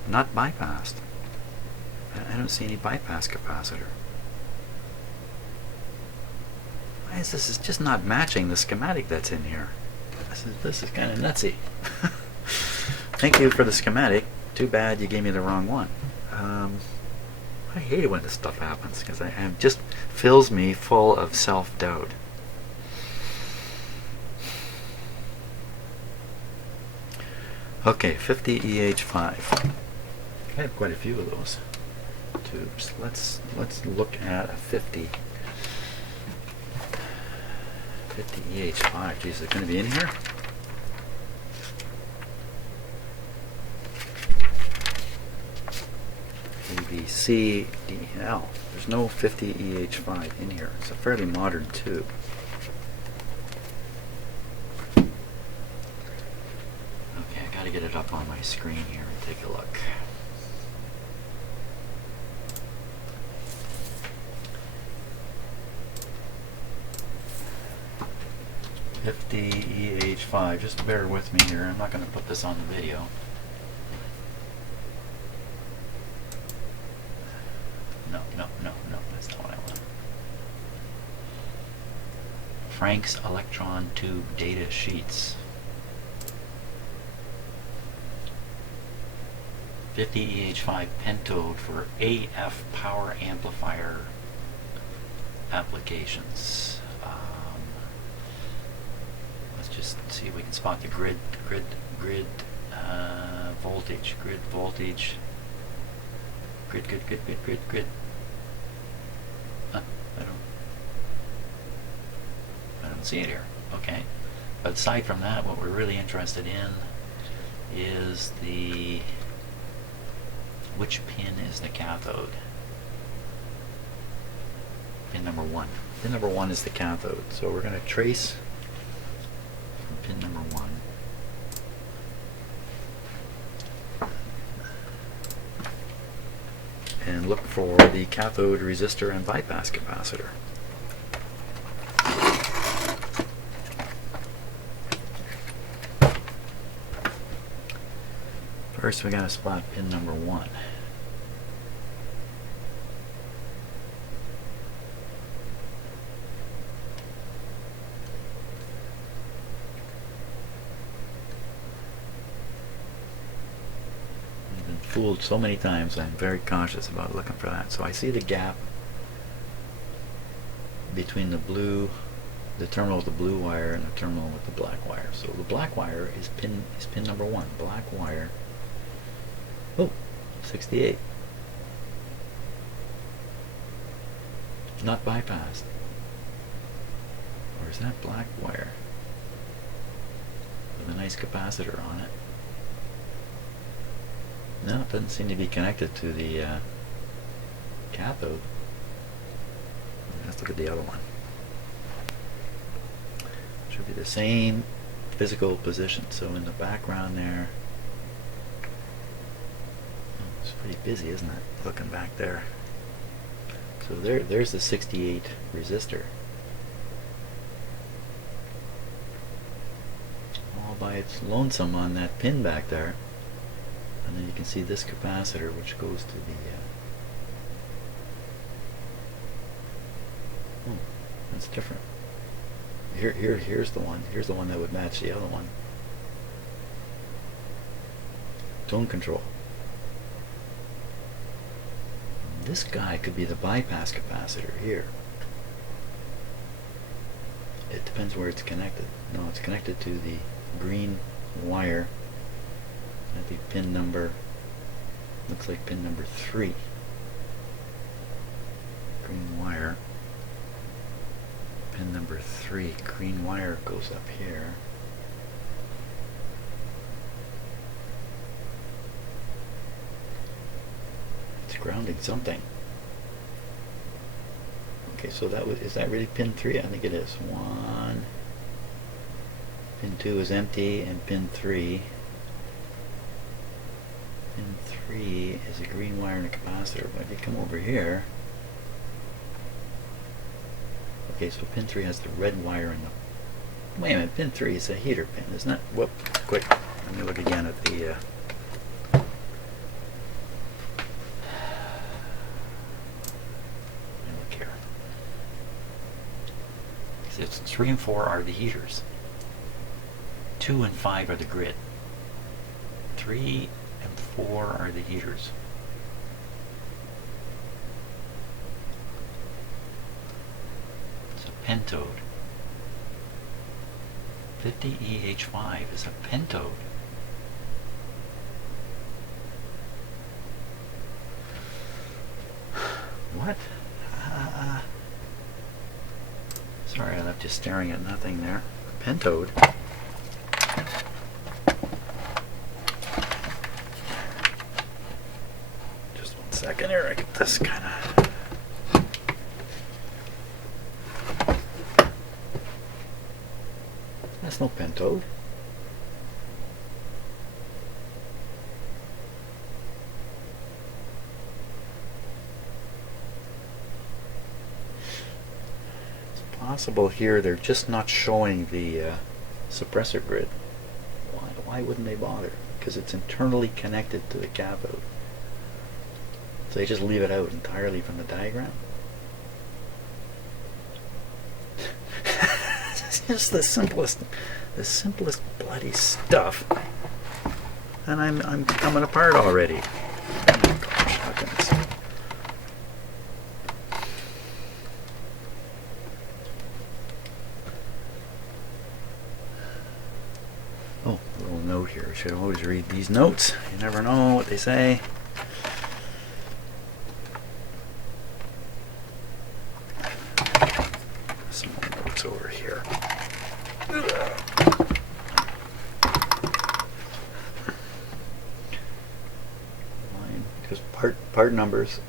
Not bypassed. I don't see any bypass capacitor. Why is this just not matching the schematic that's in here? This is kind of nutsy. Thank you for the schematic. Too bad you gave me the wrong one. I hate it when this stuff happens, because it just fills me full of self-doubt. Okay, 50 EH5. I have quite a few of those tubes. Let's look at a 50 EH5. Geez, is it going to be in here? 50CDL. There's no 50EH5 in here. It's a fairly modern tube. Okay, I gotta get it up on my screen here and take a look. EH5, just bear with me here. I'm not going to put this on the video. No, that's not what I want. Frank's electron tube data sheets. 50EH5 pentode for AF power amplifier applications. Let's just see if we can spot the grid voltage. Grid. I don't see it here. Okay. But aside from that, what we're really interested in is which pin is the cathode. Pin number 1. Pin number 1 is the cathode. So we're going to trace from pin number 1. And look for the cathode resistor and bypass capacitor. First we got to spot pin number 1. I've been fooled so many times, I'm very cautious about looking for that. So I see the gap between the terminal with the blue wire and the terminal with the black wire. So the black wire is pin number 1. Black wire. Oh, 68. Not bypassed. Or is that black wire with a nice capacitor on it? No, it doesn't seem to be connected to the cathode. Let's look at the other one. Should be the same physical position. So in the background there, it's pretty busy, isn't it? Looking back there. So there's the 68 resistor. All by its lonesome on that pin back there. And then you can see this capacitor which goes to the that's different. Here's the one. Here's the one that would match the other one. Tone control. This guy could be the bypass capacitor here. It depends where it's connected. No, it's connected to the green wire at the pin number, looks like pin number 3. Green wire. Pin number 3. Green wire goes up here. It's grounding something. Okay, so is that really pin 3? I think it is. 1. Pin 2 is empty, and pin 3. Pin 3 is a green wire and a capacitor. But if you come over here, okay, so pin 3 has the red wire in the... Wait a minute, pin 3 is a heater pin, isn't it? Whoop, quick. Let me look again at the... look here. It's 3 and 4 are the heaters. 2 and 5 are the grid. 3 and 4 are the heaters. Pentode. 50EH5 is a pentode. What? Sorry, I left you staring at nothing there. Pentode. Just 1 sec. second here. I get this kind of. That's no pentode. It's possible here they're just not showing the suppressor grid. Why wouldn't they bother? Because it's internally connected to the cathode. So they just leave it out entirely from the diagram. It's just the simplest bloody stuff. And I'm coming apart already. Oh gosh, how can I say? Oh, a little note here. Should always read these notes. You never know what they say. Some more notes over here. Because part numbers.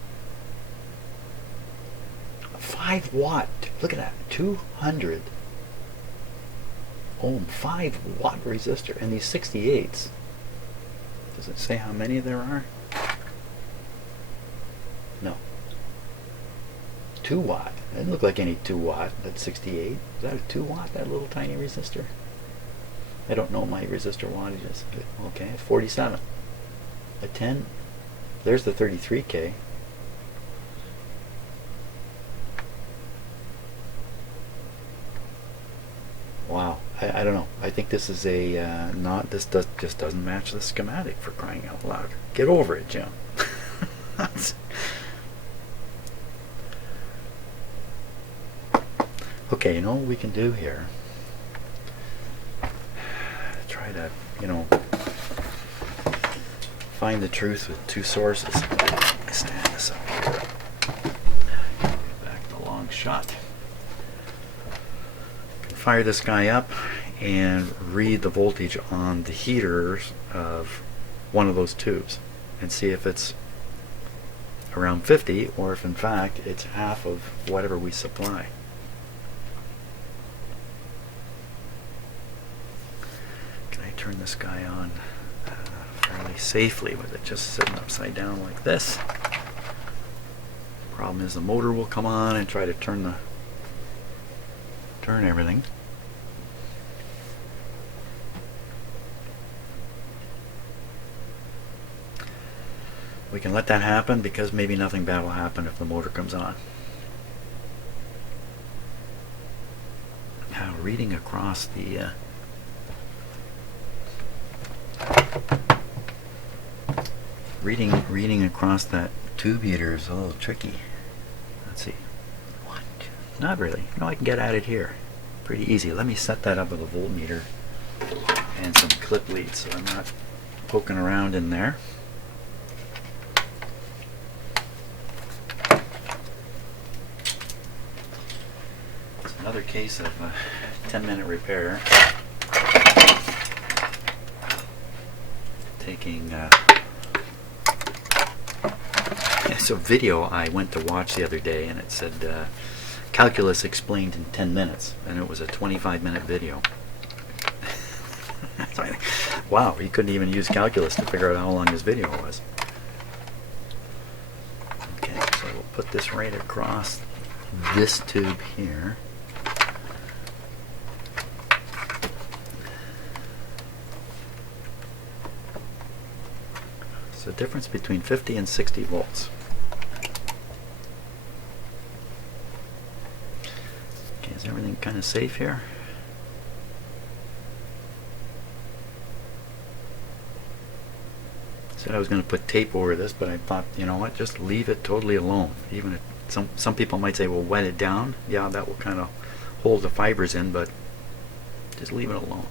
5 watt. Look at that. 200 ohm 5 watt resistor, and these 68s, does it say how many there are? No. 2 watt. It doesn't look like any 2 watt. That's 68. Is that a 2 watt, that little tiny resistor? I don't know my resistor wattages. Okay, 47. A 10. There's the 33K. Wow. I don't know. I think this is a just doesn't match the schematic, for crying out loud. Get over it, Jim. Okay, you know what we can do here? Try to, find the truth with two sources. Stand this up here. Back the long shot. Fire this guy up and read the voltage on the heaters of one of those tubes and see if it's around 50 or if in fact it's half of whatever we supply. Can I turn this guy on fairly safely with it just sitting upside down like this? Problem is the motor will come on and try to turn everything. We can let that happen because maybe nothing bad will happen if the motor comes on. Now reading across the reading across that tube heater is a little tricky. Let's see. Not really. No, I can get at it here. Pretty easy. Let me set that up with a voltmeter and some clip leads so I'm not poking around in there. It's another case of a 10-minute repair. Taking it's a video I went to watch the other day, and it said calculus explained in 10 minutes, and it was a 25-minute video. So I think, wow, you couldn't even use calculus to figure out how long this video was. Okay, so we'll put this right across this tube here. So the difference between 50 and 60 volts. Is everything kind of safe here? Said I was going to put tape over this, but I thought, you know what, just leave it totally alone. Even if some people might say, well, wet it down. Yeah, that will kind of hold the fibers in, but just leave it alone.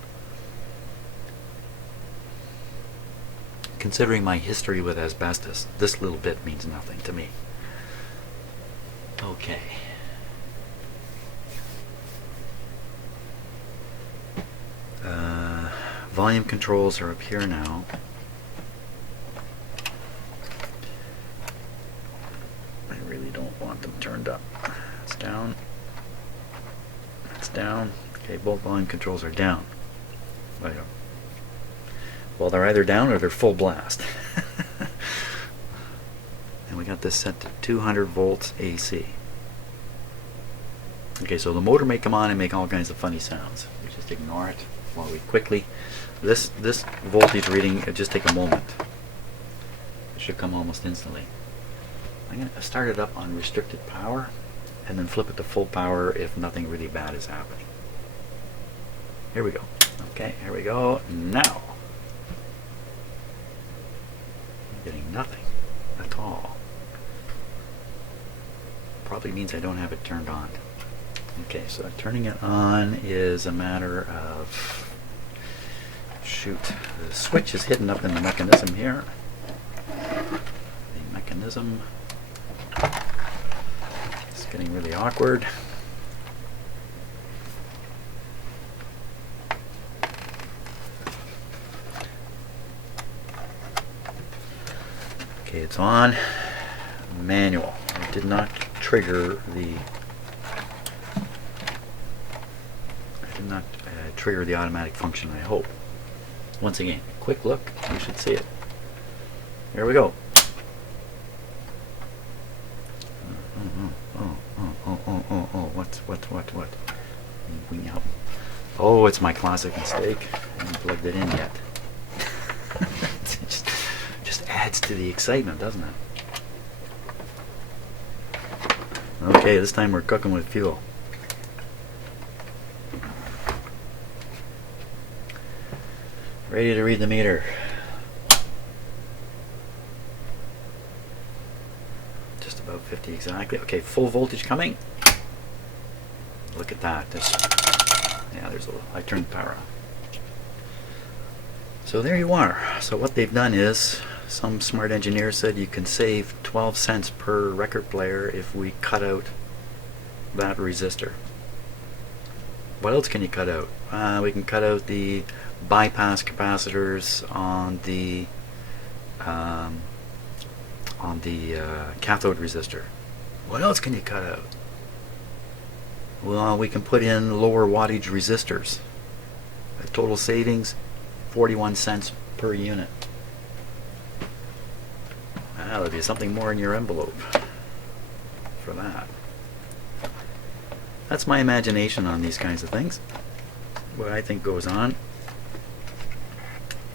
Considering my history with asbestos, this little bit means nothing to me. Okay. Volume controls are up here now. want them turned up. It's down. It's down. Okay, both volume controls are down. Well, they're either down or they're full blast. And we got this set to 200 volts AC. Okay, so the motor may come on and make all kinds of funny sounds. We just ignore it while we quickly. This voltage reading, it'll just take a moment. It should come almost instantly. I'm going to start it up on restricted power and then flip it to full power if nothing really bad is happening. Here we go. Okay, here we go. Now. I'm getting nothing at all. Probably means I don't have it turned on. Okay, so turning it on is a matter of, shoot, the switch is hidden up in the mechanism here. The mechanism is getting really awkward. Okay, it's on. Manual. I did not trigger the automatic function, I hope. Once again, quick look, you should see it. Here we go. What? Oh, it's my classic mistake. I haven't plugged it in yet. It just adds to the excitement, doesn't it? Okay, this time we're cooking with fuel. Ready to read the meter. Just about 50 exactly. Okay, full voltage coming. Look at that. I turned the power on. So there you are. So what they've done is, some smart engineer said you can save 12 cents per record player if we cut out that resistor. What else can you cut out? We can cut out the bypass capacitors on the cathode resistor. What else can you cut out? Well, we can put in lower wattage resistors. A total savings 41 cents per unit. There'll be something more in your envelope for that. That's my imagination on these kinds of things. What I think goes on.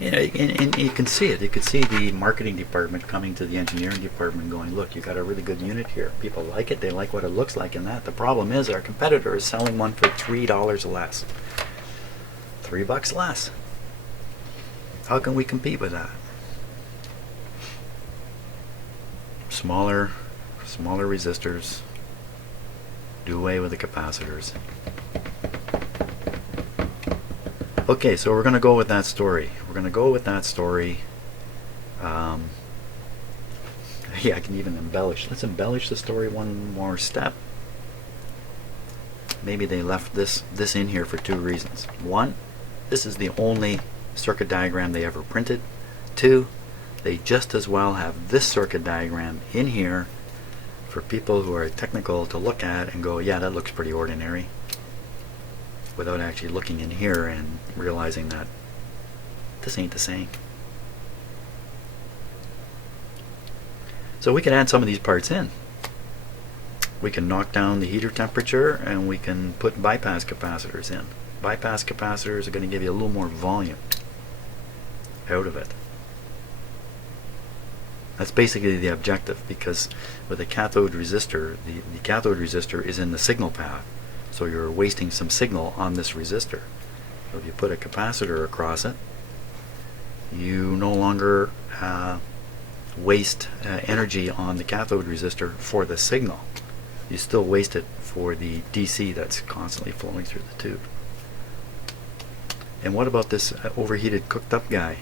You know, and you can see it. You can see the marketing department coming to the engineering department going, look, you got a really good unit here. People like it. They like what it looks like in that. The problem is our competitor is selling one for $3 less. $3 less. How can we compete with that? Smaller resistors. Do away with the capacitors. Okay, so we're going to go with that story. Yeah, I can even embellish. Let's embellish the story one more step. Maybe they left this in here for two reasons. One, this is the only circuit diagram they ever printed. Two, they just as well have this circuit diagram in here for people who are technical to look at and go, yeah, that looks pretty ordinary, without actually looking in here and realizing that this ain't the same. So we can add some of these parts in. We can knock down the heater temperature and we can put bypass capacitors in. Bypass capacitors are going to give you a little more volume out of it. That's basically the objective, because with a cathode resistor, the cathode resistor is in the signal path. So you're wasting some signal on this resistor. So if you put a capacitor across it, you no longer waste energy on the cathode resistor for the signal. You still waste it for the DC that's constantly flowing through the tube. And what about this overheated, cooked up guy?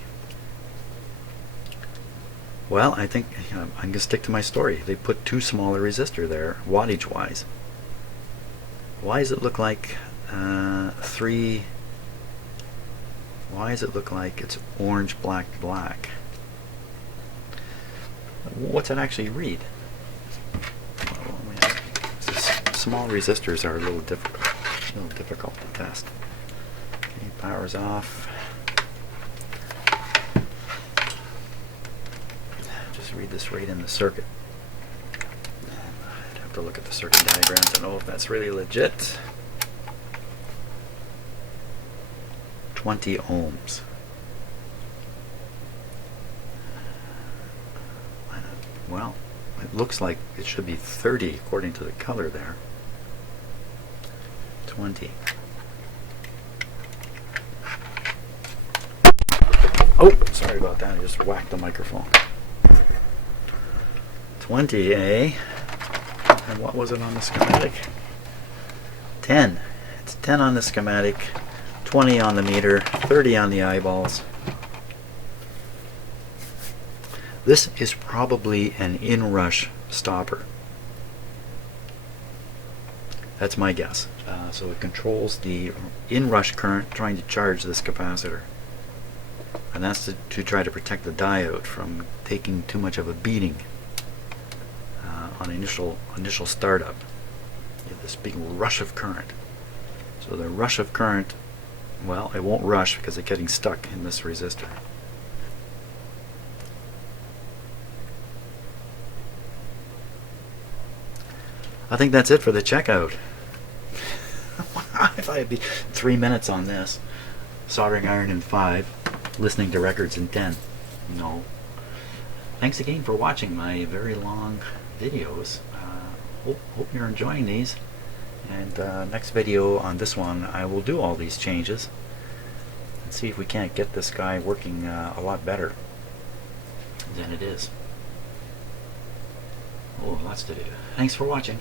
Well, I think I'm going to stick to my story. They put two smaller resistor there, wattage wise. Why does it look like three? Why does it look like it's orange, black, black? What's it actually read? Well, small resistors are a little difficult to test. Okay, power's off. Just read this right in the circuit. I'd have to look at the circuit diagram to know if that's really legit. 20 ohms. Well, it looks like it should be 30 according to the color there. 20. Oh, sorry about that. I just whacked the microphone. 20, eh? And what was it on the schematic? 10. It's 10 on the schematic, 20 on the meter, 30 on the eyeballs. This is probably an inrush stopper. That's my guess. So it controls the inrush current trying to charge this capacitor. And that's to try to protect the diode from taking too much of a beating on initial startup. You have this big rush of current. So the rush of current, well, it won't rush because it's getting stuck in this resistor. I think that's it for the checkout. I thought it'd be 3 minutes on this. Soldering iron in 5, listening to records in 10. No. Thanks again for watching my very long videos. Hope you're enjoying these. And next video on this one, I will do all these changes and see if we can't get this guy working a lot better than it is. Oh, lots to do. Thanks for watching.